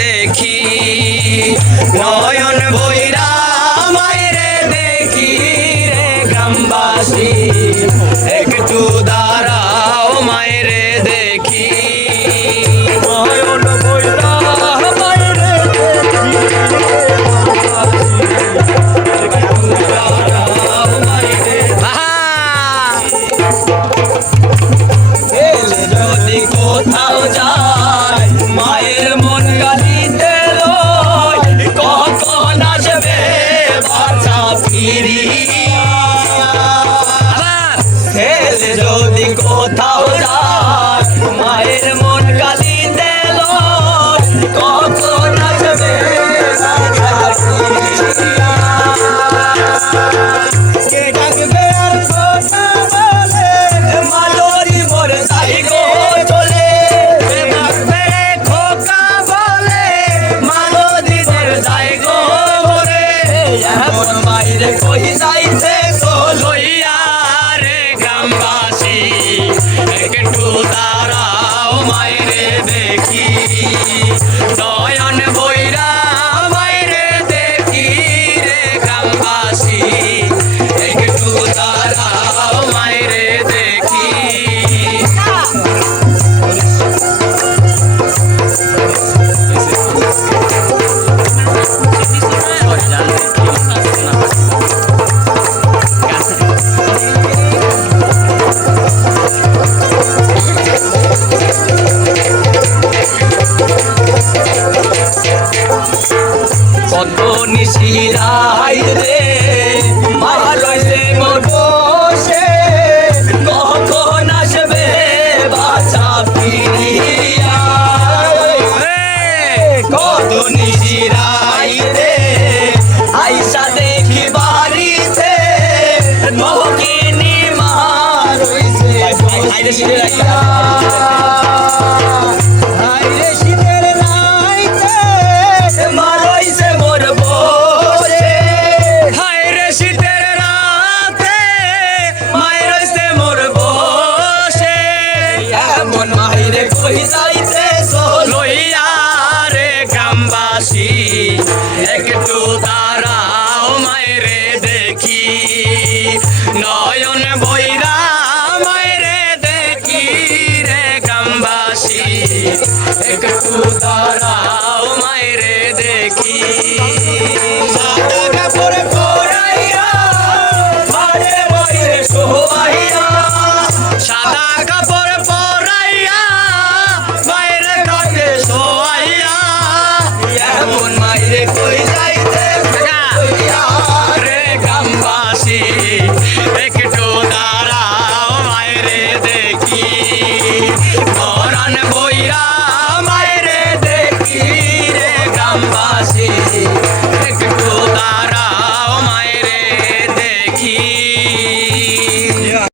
দেখি নয়ন বইরা মায়েরে দেখি রে গ্রামবাসী একটু দাঁড়াও মায়েরে দেখি নয়ন বইরা মায়েরে দেখি একটু দাঁড়াও মায়েরে যদি কোথাও যায় মায়ের মন কালিতে লয় কখন আসবে বাচ্চা ফিরিয়া ছেলে যদি কোথাও যায় মায়ের মন কালিতে লয় কখন আসবে বাচ্চা ফিরিয়া কে ডাকবে আর কথা বলে মালরি মোর সাই গো চলে কে ডাকবে খোকা বলে মালদিদের যাই গো রে এখন বাইরে কই যাইতে লইয়া রে গ্রামবাসী একটু দাঁড়াও মাইরে দেখি নয়ন বইরা মাইরে দেখি রে গ্রামবাসী একটু দাঁড়াও মাইরে দেখি কত নিশিরাই রে মারইলে মোর বসে কখন আসবে বাচ্চা ফিরিয়া কত নিশিরাই রে আইসা দেখি বাড়িতে নকিনি মা রইছে